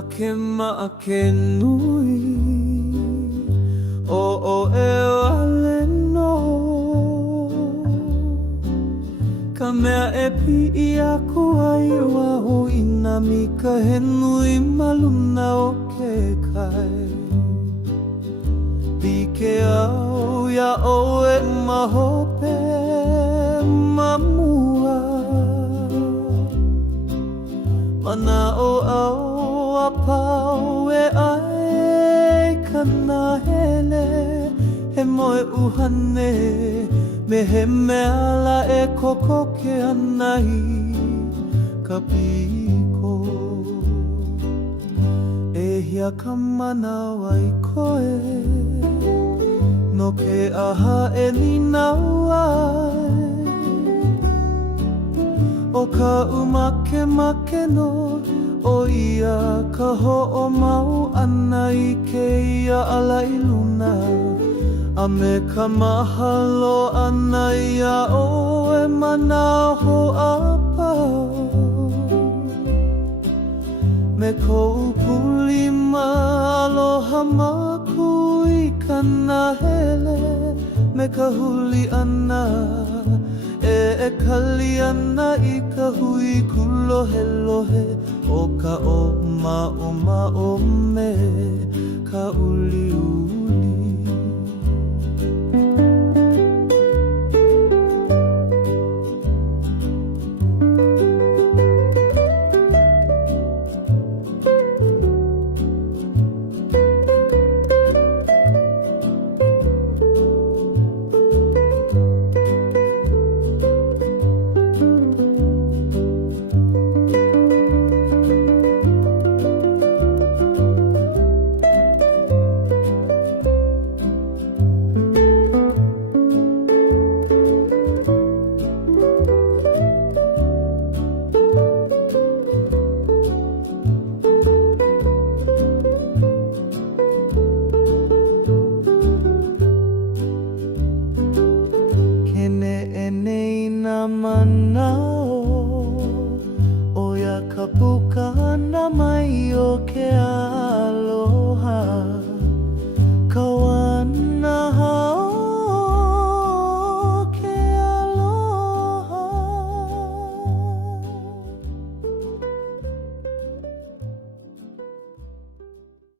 make nui o e wale no. Ka mea e pi'i aku ai waho ina mika he nui maluna o ke kai. Like au ia o e mahope mamua. Mana o au a pau e ai kana hele. He moe uhane me he mea la e koko ke anai ka piko. E hia ka manawa i koe no ke aha e ninau ai. O ka umake no o ia ka ho'o mau ana i ke ia ala i luna. A me ka mahalo ana ia o e mana ho a pau. Me kou pulima aloha maku i kana hele. Me ka huli ana e kali ana i ka hui kulohe o ka o me ka uli uli. Manao o ia ka puka na mai o ke a